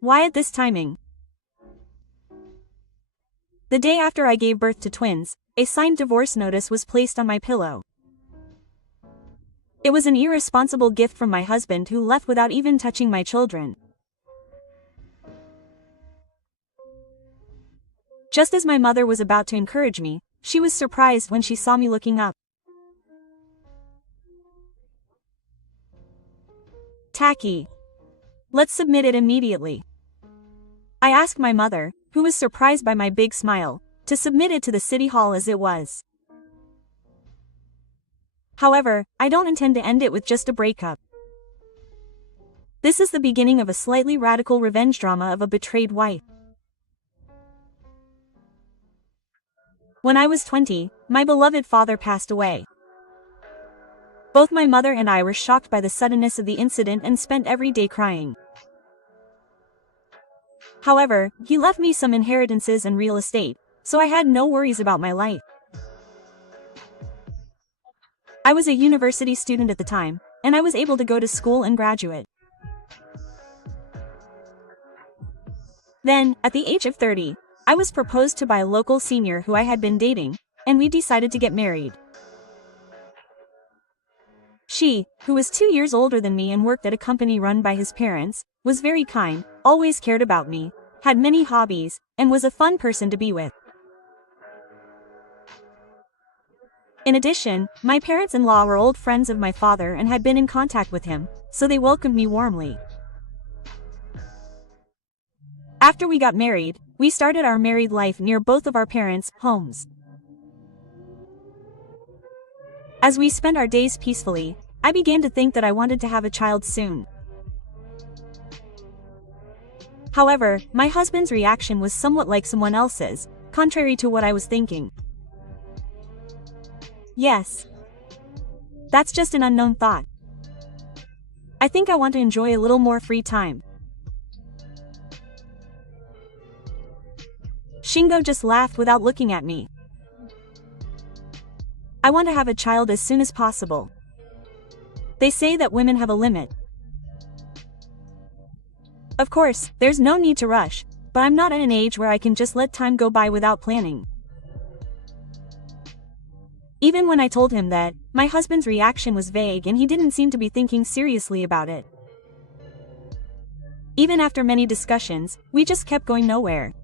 Why at this timing? The day after I gave birth to twins, a signed divorce notice was placed on my pillow. It was an irresponsible gift from my husband who left without even touching my children. Just as my mother was about to encourage me, she was surprised when she saw me looking up. Tacky. Let's submit it immediately. I asked my mother, who was surprised by my big smile, to submit it to the city hall as it was. However, I don't intend to end it with just a breakup. This is the beginning of a slightly radical revenge drama of a betrayed wife. When I was 20, my beloved father passed away. Both my mother and I were shocked by the suddenness of the incident and spent every day crying. However, he left me some inheritances and real estate, so I had no worries about my life. I was a university student at the time, and I was able to go to school and graduate. Then, at the age of 30, I was proposed to by a local senior who I had been dating, and we decided to get married. She, who was 2 years older than me and worked at a company run by his parents, was very kind, always cared about me, had many hobbies, and was a fun person to be with. In addition, my parents-in-law were old friends of my father and had been in contact with him, so they welcomed me warmly. After we got married, we started our married life near both of our parents' homes. As we spent our days peacefully, I began to think that I wanted to have a child soon. However, my husband's reaction was somewhat like someone else's, contrary to what I was thinking. Yes. That's just an unknown thought. I think I want to enjoy a little more free time. Shingo just laughed without looking at me. I want to have a child as soon as possible. They say that women have a limit. Of course, there's no need to rush, but I'm not at an age where I can just let time go by without planning. Even when I told him that, my husband's reaction was vague and he didn't seem to be thinking seriously about it. Even after many discussions, we just kept going nowhere.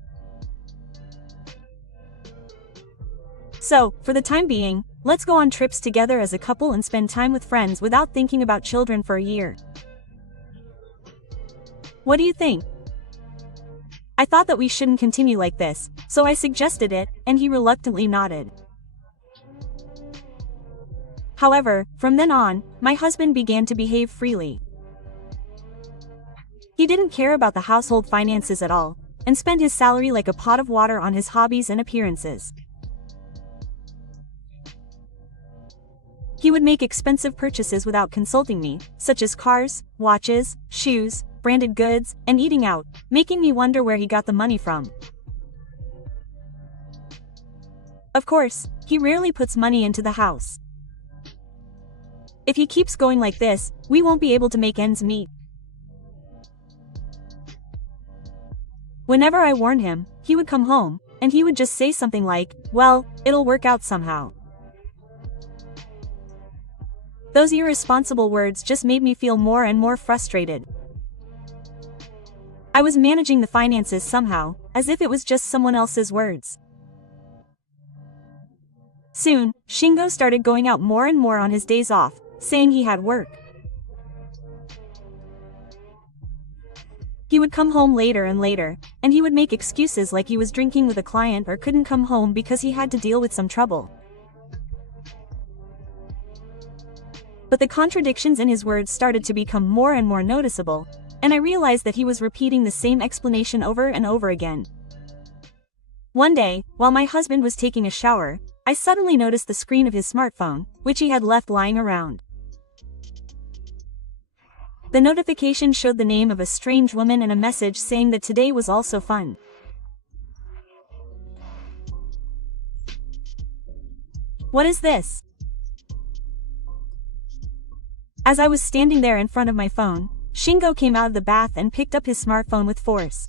So, for the time being, let's go on trips together as a couple and spend time with friends without thinking about children for a year. What do you think? I thought that we shouldn't continue like this, so I suggested it, and he reluctantly nodded. However, from then on, my husband began to behave freely. He didn't care about the household finances at all, and spent his salary like a pot of water on his hobbies and appearances. He would make expensive purchases without consulting me, such as cars, watches, shoes, branded goods, and eating out, making me wonder where he got the money from. Of course, he rarely puts money into the house. If he keeps going like this, we won't be able to make ends meet. Whenever I warned him, he would come home, and he would just say something like, "Well, it'll work out somehow." Those irresponsible words just made me feel more and more frustrated. I was managing the finances somehow, as if it was just someone else's words. Soon, Shingo started going out more and more on his days off, saying he had work. He would come home later and later, and he would make excuses like he was drinking with a client or couldn't come home because he had to deal with some trouble. But the contradictions in his words started to become more and more noticeable, and I realized that he was repeating the same explanation over and over again. One day, while my husband was taking a shower, I suddenly noticed the screen of his smartphone, which he had left lying around. The notification showed the name of a strange woman and a message saying that today was also fun. What is this? As I was standing there in front of my phone, Shingo came out of the bath and picked up his smartphone with force.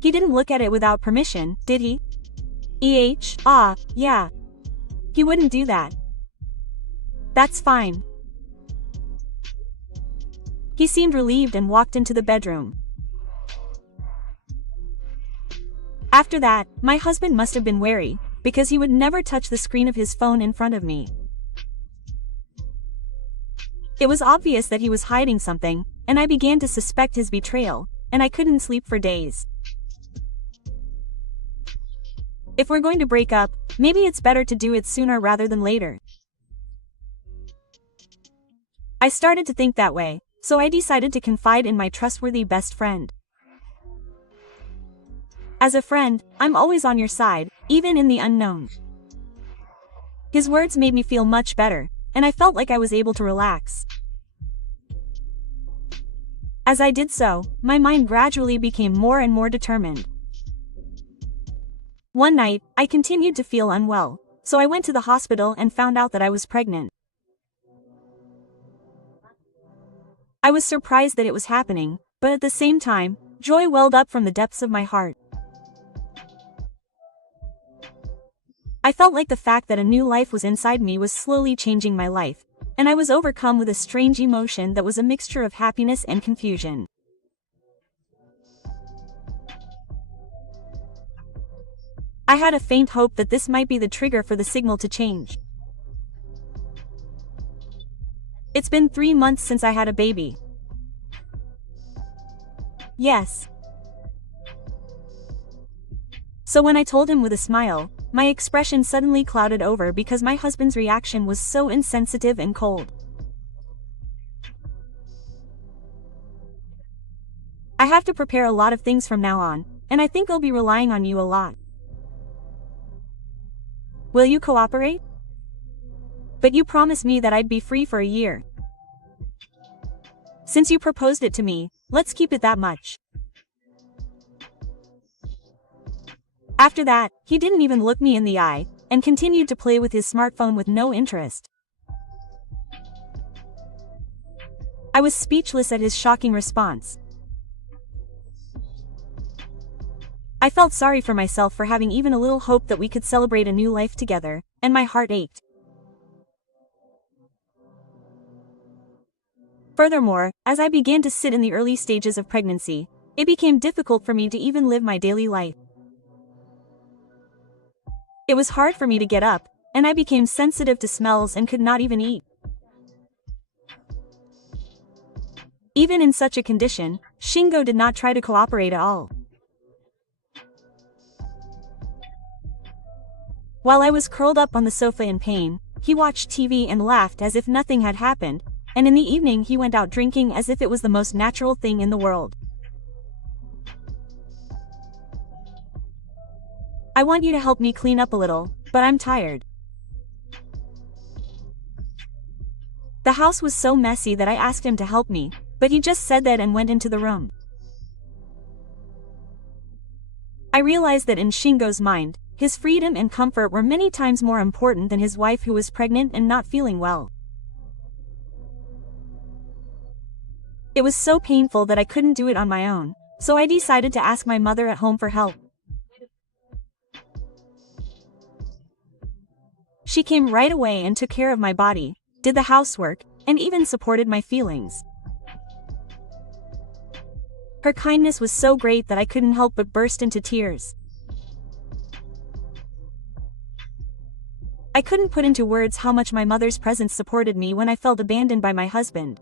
He didn't look at it without permission, did he? Yeah. He wouldn't do that. That's fine. He seemed relieved and walked into the bedroom. After that, my husband must have been wary, because he would never touch the screen of his phone in front of me. It was obvious that he was hiding something, and I began to suspect his betrayal, and I couldn't sleep for days. If we're going to break up, maybe it's better to do it sooner rather than later. I started to think that way, so I decided to confide in my trustworthy best friend. As a friend, I'm always on your side, even in the unknown. His words made me feel much better, and I felt like I was able to relax. As I did so, my mind gradually became more and more determined. One night, I continued to feel unwell, so I went to the hospital and found out that I was pregnant. I was surprised that it was happening, but at the same time, joy welled up from the depths of my heart. I felt like the fact that a new life was inside me was slowly changing my life, and I was overcome with a strange emotion that was a mixture of happiness and confusion. I had a faint hope that this might be the trigger for the signal to change. It's been 3 months since I had a baby. Yes. So when I told him with a smile, my expression suddenly clouded over because my husband's reaction was so insensitive and cold. I have to prepare a lot of things from now on, and I think I'll be relying on you a lot. Will you cooperate? But you promised me that I'd be free for a year. Since you proposed it to me, let's keep it that much. After that, he didn't even look me in the eye, and continued to play with his smartphone with no interest. I was speechless at his shocking response. I felt sorry for myself for having even a little hope that we could celebrate a new life together, and my heart ached. Furthermore, as I began to sit in the early stages of pregnancy, it became difficult for me to even live my daily life. It was hard for me to get up, and I became sensitive to smells and could not even eat. Even in such a condition, Shingo did not try to cooperate at all. While I was curled up on the sofa in pain, he watched TV and laughed as if nothing had happened, and in the evening he went out drinking as if it was the most natural thing in the world. I want you to help me clean up a little, but I'm tired. The house was so messy that I asked him to help me, but he just said that and went into the room. I realized that in Shingo's mind, his freedom and comfort were many times more important than his wife who was pregnant and not feeling well. It was so painful that I couldn't do it on my own, so I decided to ask my mother at home for help. She came right away and took care of my body, did the housework, and even supported my feelings. Her kindness was so great that I couldn't help but burst into tears. I couldn't put into words how much my mother's presence supported me when I felt abandoned by my husband.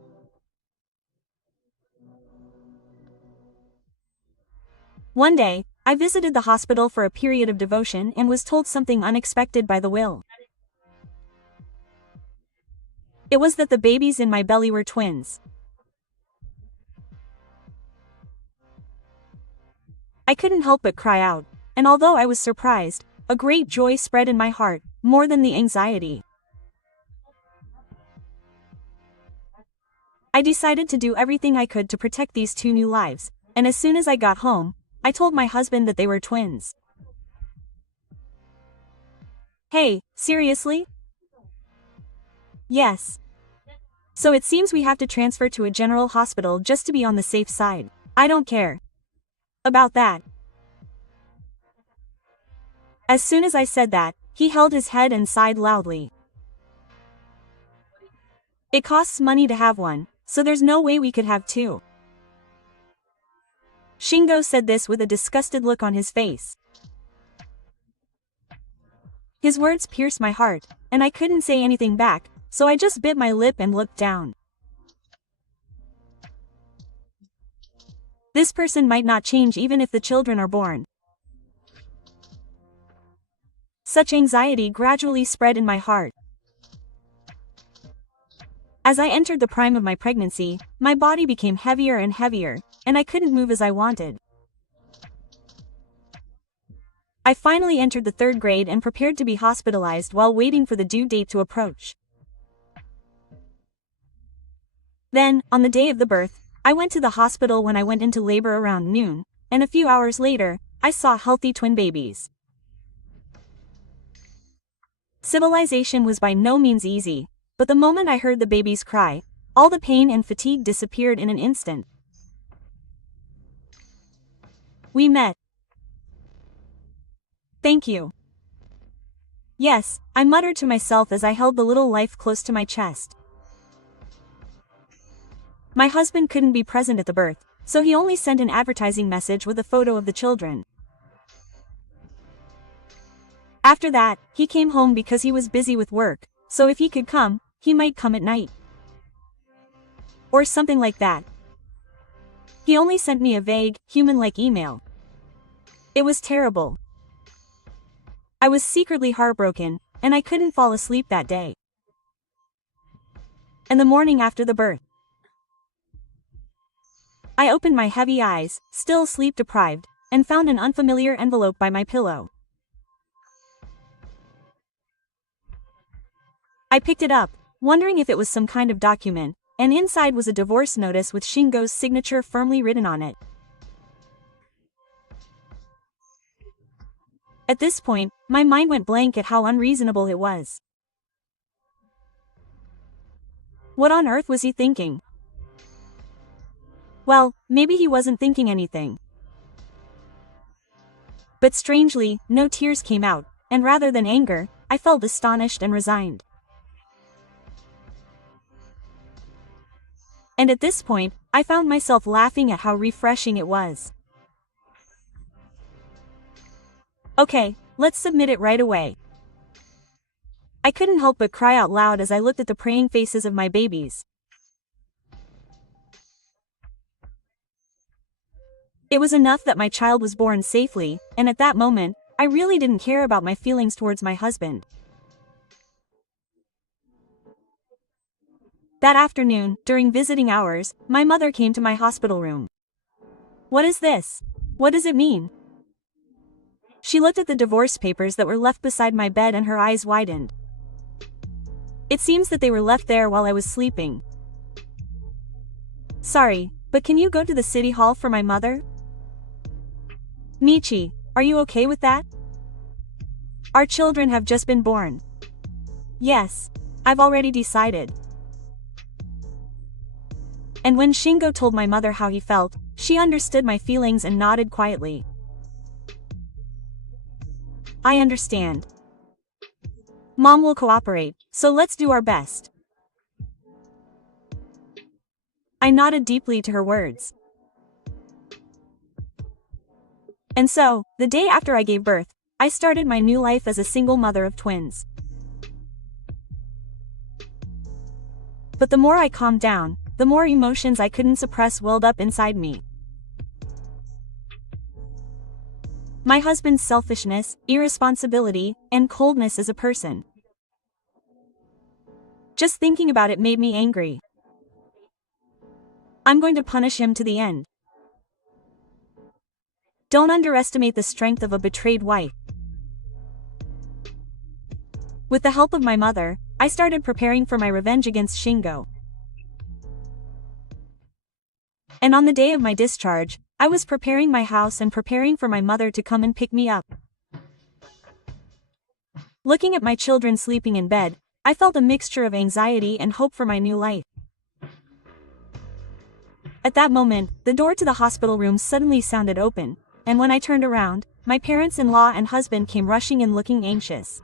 One day, I visited the hospital for a period of devotion and was told something unexpected by the will. It was that the babies in my belly were twins. I couldn't help but cry out, and although I was surprised, a great joy spread in my heart, more than the anxiety. I decided to do everything I could to protect these 2 new lives, and as soon as I got home, I told my husband that they were twins. Hey, seriously? Yes. So it seems we have to transfer to a general hospital just to be on the safe side. I don't care about that. As soon as I said that, he held his head and sighed loudly. It costs money to have one, so there's no way we could have two. Shingo said this with a disgusted look on his face. His words pierced my heart, and I couldn't say anything back, so I just bit my lip and looked down. This person might not change even if the children are born. Such anxiety gradually spread in my heart. As I entered the prime of my pregnancy, my body became heavier and heavier, and I couldn't move as I wanted. I finally entered the 3rd grade and prepared to be hospitalized while waiting for the due date to approach. Then, on the day of the birth, I went to the hospital when I went into labor around noon, and a few hours later, I saw healthy twin babies. Civilization was by no means easy, but the moment I heard the babies cry, all the pain and fatigue disappeared in an instant. We met. Thank you. Yes, I muttered to myself as I held the little life close to my chest. My husband couldn't be present at the birth, so he only sent an advertising message with a photo of the children. After that, he came home because he was busy with work, so if he could come, he might come at night. Or something like that. He only sent me a vague, human-like email. It was terrible. I was secretly heartbroken, and I couldn't fall asleep that day. And the morning after the birth, I opened my heavy eyes, still sleep-deprived, and found an unfamiliar envelope by my pillow. I picked it up, wondering if it was some kind of document, and inside was a divorce notice with Shingo's signature firmly written on it. At this point, my mind went blank at how unreasonable it was. What on earth was he thinking? Well, maybe he wasn't thinking anything. But strangely, no tears came out, and rather than anger, I felt astonished and resigned. And at this point, I found myself laughing at how refreshing it was. Okay, let's submit it right away. I couldn't help but cry out loud as I looked at the praying faces of my babies. It was enough that my child was born safely, and at that moment, I really didn't care about my feelings towards my husband. That afternoon, during visiting hours, my mother came to my hospital room. What is this? What does it mean? She looked at the divorce papers that were left beside my bed and her eyes widened. It seems that they were left there while I was sleeping. Sorry, but can you go to the city hall for my mother? Michi, are you okay with that? Our children have just been born. Yes, I've already decided. And when Shingo told my mother how he felt, she understood my feelings and nodded quietly. I understand. Mom will cooperate, so let's do our best. I nodded deeply to her words. And so, the day after I gave birth, I started my new life as a single mother of twins. But the more I calmed down, the more emotions I couldn't suppress welled up inside me. My husband's selfishness, irresponsibility, and coldness as a person. Just thinking about it made me angry. I'm going to punish him to the end. Don't underestimate the strength of a betrayed wife. With the help of my mother, I started preparing for my revenge against Shingo. And on the day of my discharge, I was preparing my house and preparing for my mother to come and pick me up. Looking at my children sleeping in bed, I felt a mixture of anxiety and hope for my new life. At that moment, the door to the hospital room suddenly sounded open, and when I turned around, my parents-in-law and husband came rushing in looking anxious.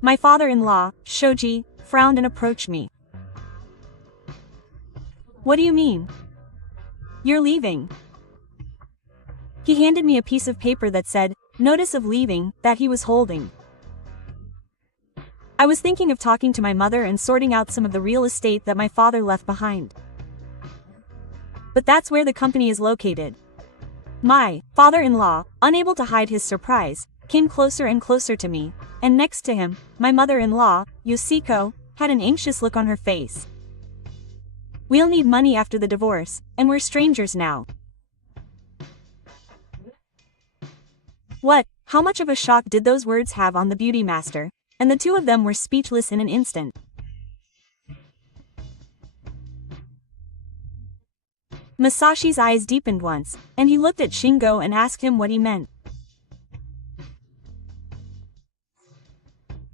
My father-in-law, Shoji, frowned and approached me. "What do you mean? You're leaving?" He handed me a piece of paper that said, "Notice of leaving," that he was holding. I was thinking of talking to my mother and sorting out some of the real estate that my father left behind. But that's where the company is located. My father-in-law, unable to hide his surprise, came closer and closer to me, and next to him, my mother-in-law, Yoshiko, had an anxious look on her face. "We'll need money after the divorce, and we're strangers now." What? How much of a shock did those words have on the beauty master? And the two of them were speechless in an instant. Masashi's eyes deepened once, and he looked at Shingo and asked him what he meant.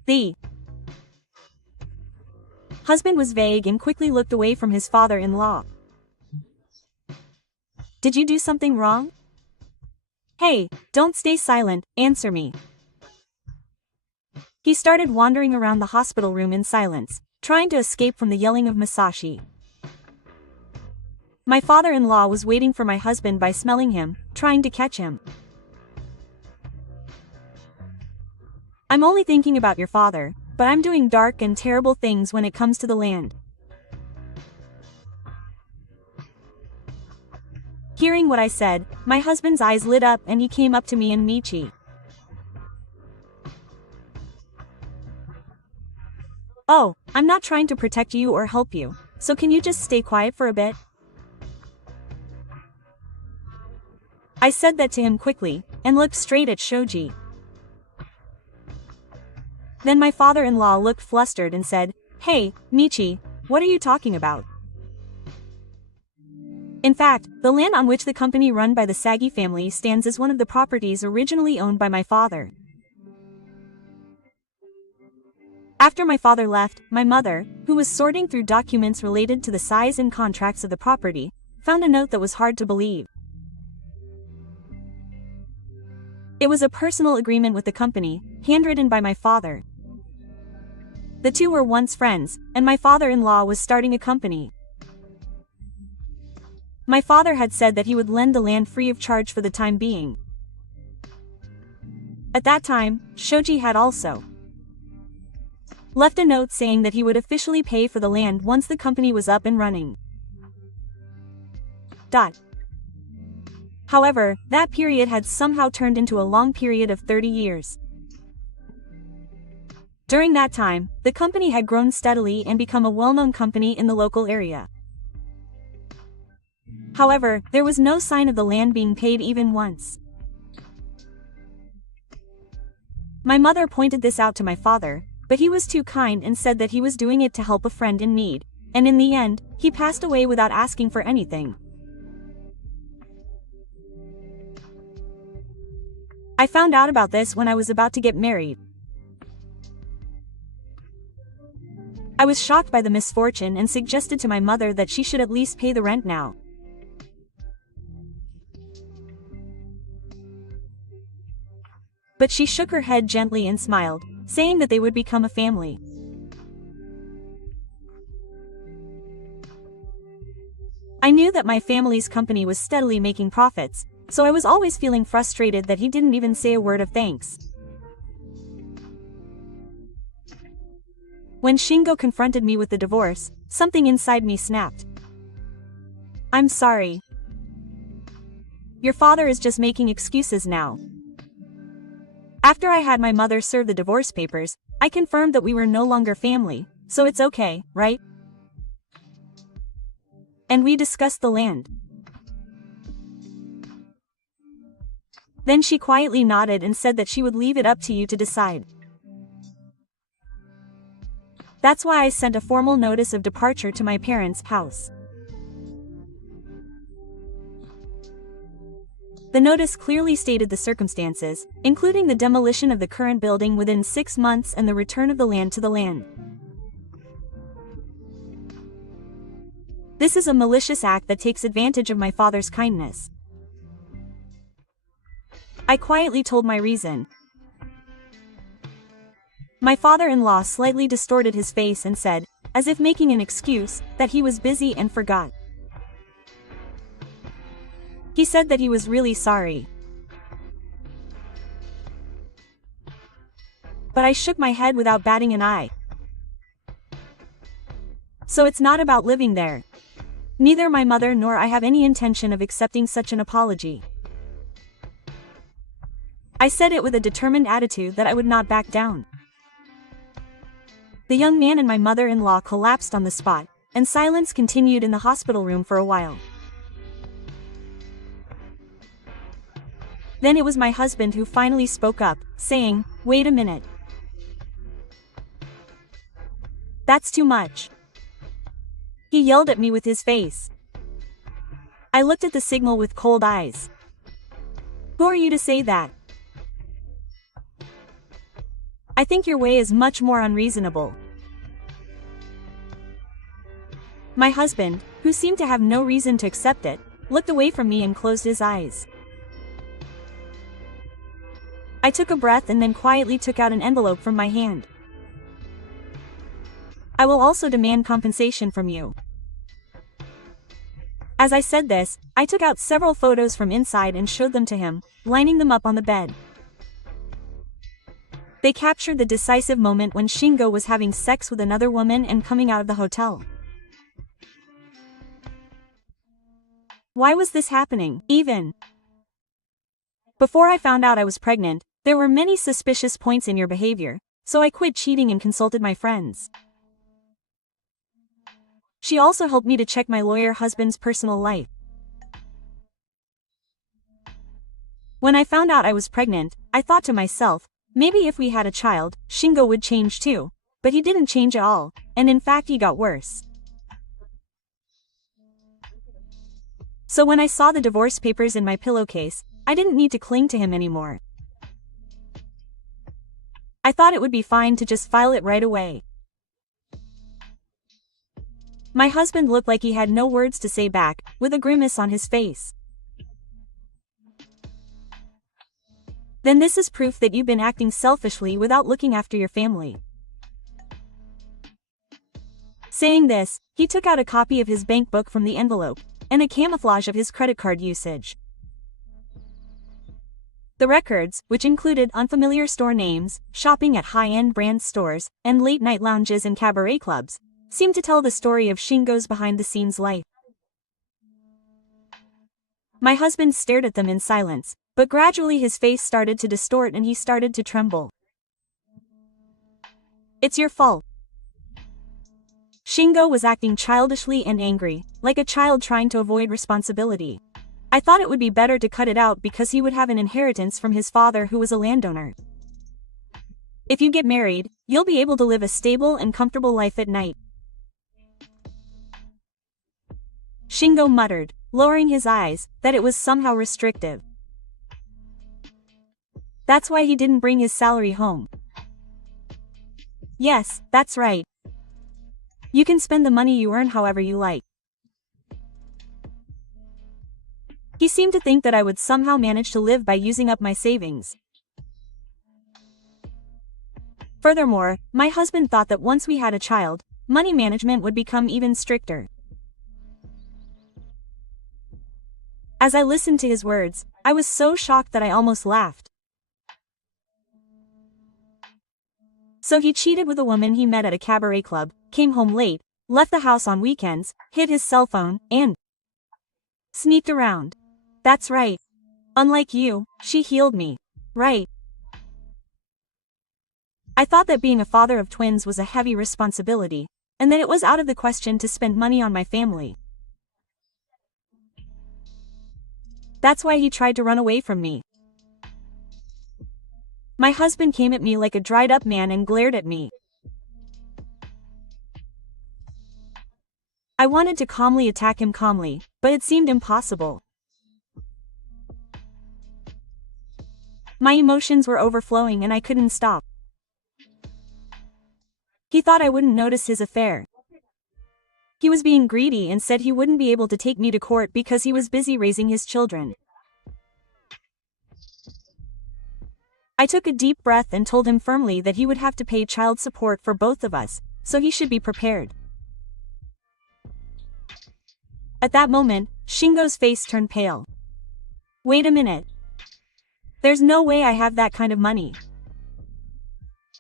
The husband was vague and quickly looked away from his father-in-law. "Did you do something wrong? Hey, don't stay silent, answer me." He started wandering around the hospital room in silence, trying to escape from the yelling of Masashi. My father-in-law was waiting for my husband by smelling him, trying to catch him. "I'm only thinking about your father, but I'm doing dark and terrible things when it comes to the land." Hearing what I said, my husband's eyes lit up and he came up to me and Michi. "Oh, I'm not trying to protect you or help you, so can you just stay quiet for a bit?" I said that to him quickly, and looked straight at Shoji. Then my father-in-law looked flustered and said, "Hey, Michi, what are you talking about?" In fact, the land on which the company run by the Sagi family stands as one of the properties originally owned by my father. After my father left, my mother, who was sorting through documents related to the size and contracts of the property, found a note that was hard to believe. It was a personal agreement with the company, handwritten by my father. The two were once friends, and my father-in-law was starting a company. My father had said that he would lend the land free of charge for the time being. At that time, Shoji had also left a note saying that he would officially pay for the land once the company was up and running. However, that period had somehow turned into a long period of 30 years. During that time, the company had grown steadily and become a well-known company in the local area. However, there was no sign of the land being paid even once. My mother pointed this out to my father, but he was too kind and said that he was doing it to help a friend in need, and in the end, he passed away without asking for anything. I found out about this when I was about to get married. I was shocked by the misfortune and suggested to my mother that she should at least pay the rent now. But she shook her head gently and smiled, saying that they would become a family. I knew that my family's company was steadily making profits, so I was always feeling frustrated that he didn't even say a word of thanks. When Shingo confronted me with the divorce, something inside me snapped. "I'm sorry. Your father is just making excuses now." After I had my mother serve the divorce papers, I confirmed that we were no longer family, so it's okay, right? And we discussed the land. Then she quietly nodded and said that she would leave it up to you to decide. That's why I sent a formal notice of departure to my parents' house. The notice clearly stated the circumstances, including the demolition of the current building within 6 months and the return of the land to the land. This is a malicious act that takes advantage of my father's kindness. I quietly told my reason. My father-in-law slightly distorted his face and said, as if making an excuse, that he was busy and forgot. He said that he was really sorry. But I shook my head without batting an eye. So it's not about living there. Neither my mother nor I have any intention of accepting such an apology. I said it with a determined attitude that I would not back down. The young man and my mother-in-law collapsed on the spot, and silence continued in the hospital room for a while. Then it was my husband who finally spoke up, saying, "Wait a minute. That's too much." He yelled at me with his face. I looked at the signal with cold eyes. "Who are you to say that? I think your way is much more unreasonable." My husband, who seemed to have no reason to accept it, looked away from me and closed his eyes. I took a breath and then quietly took out an envelope from my hand. "I will also demand compensation from you." As I said this, I took out several photos from inside and showed them to him, lining them up on the bed. They captured the decisive moment when Shingo was having sex with another woman and coming out of the hotel. Why was this happening, even? Before I found out I was pregnant, there were many suspicious points in your behavior, so I quit cheating and consulted my friends. She also helped me to check my lawyer husband's personal life. When I found out I was pregnant, I thought to myself, maybe if we had a child, Shingo would change too, but he didn't change at all, and in fact he got worse. So when I saw the divorce papers in my pillowcase, I didn't need to cling to him anymore. I thought it would be fine to just file it right away. My husband looked like he had no words to say back, with a grimace on his face. "Then this is proof that you've been acting selfishly without looking after your family." Saying this, he took out a copy of his bank book from the envelope, and a camouflage of his credit card usage. The records, which included unfamiliar store names, shopping at high-end brand stores, and late-night lounges and cabaret clubs, seemed to tell the story of Shingo's behind-the-scenes life. My husband stared at them in silence, but gradually his face started to distort and he started to tremble. "It's your fault." Shingo was acting childishly and angry, like a child trying to avoid responsibility. I thought it would be better to cut it out because he would have an inheritance from his father who was a landowner. "If you get married, you'll be able to live a stable and comfortable life at night." Shingo muttered, lowering his eyes, that it was somehow restrictive. "That's why he didn't bring his salary home." "Yes, that's right. You can spend the money you earn however you like." He seemed to think that I would somehow manage to live by using up my savings. Furthermore, my husband thought that once we had a child, money management would become even stricter. As I listened to his words, I was so shocked that I almost laughed. So he cheated with a woman he met at a cabaret club, came home late, left the house on weekends, hid his cell phone, and sneaked around. That's right. Unlike you, she healed me. Right. I thought that being a father of twins was a heavy responsibility, and that it was out of the question to spend money on my family. That's why he tried to run away from me. My husband came at me like a dried-up man and glared at me. I wanted to calmly attack him calmly, but it seemed impossible. My emotions were overflowing and I couldn't stop. He thought I wouldn't notice his affair. He was being greedy and said he wouldn't be able to take me to court because he was busy raising his children. I took a deep breath and told him firmly that he would have to pay child support for both of us, so he should be prepared. At that moment, Shingo's face turned pale. Wait a minute. There's no way I have that kind of money.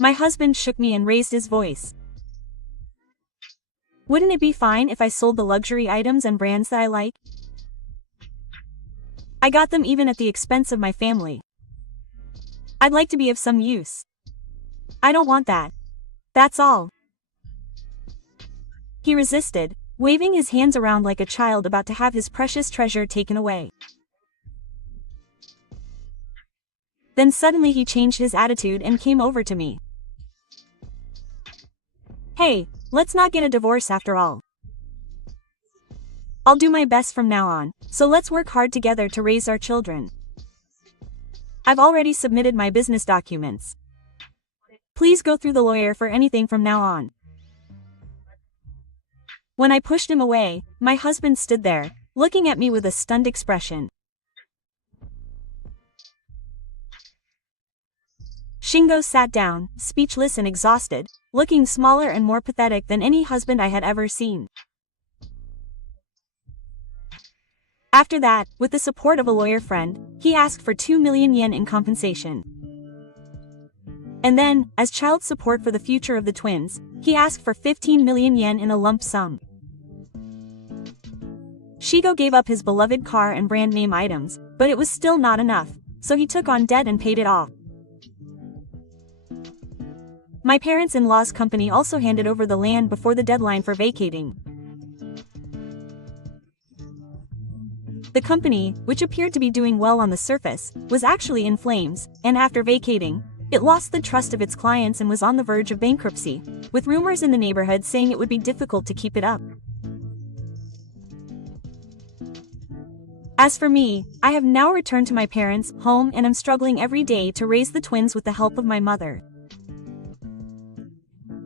My husband shook me and raised his voice. Wouldn't it be fine if I sold the luxury items and brands that I like? I got them even at the expense of my family. I'd like to be of some use. I don't want that. That's all. He resisted, waving his hands around like a child about to have his precious treasure taken away. Then suddenly he changed his attitude and came over to me. Hey, let's not get a divorce after all. I'll do my best from now on, so let's work hard together to raise our children. I've already submitted my business documents. Please go through the lawyer for anything from now on. When I pushed him away, my husband stood there, looking at me with a stunned expression. Shingo sat down, speechless and exhausted, looking smaller and more pathetic than any husband I had ever seen. After that, with the support of a lawyer friend, he asked for 2 million yen in compensation. And then, as child support for the future of the twins, he asked for 15 million yen in a lump sum. Shingo gave up his beloved car and brand name items, but it was still not enough, so he took on debt and paid it off. My parents-in-law's company also handed over the land before the deadline for vacating. The company, which appeared to be doing well on the surface, was actually in flames, and after vacating, it lost the trust of its clients and was on the verge of bankruptcy, with rumors in the neighborhood saying it would be difficult to keep it up. As for me, I have now returned to my parents' home and am struggling every day to raise the twins with the help of my mother.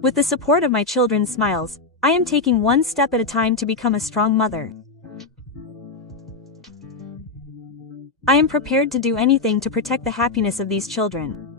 With the support of my children's smiles, I am taking one step at a time to become a strong mother. I am prepared to do anything to protect the happiness of these children.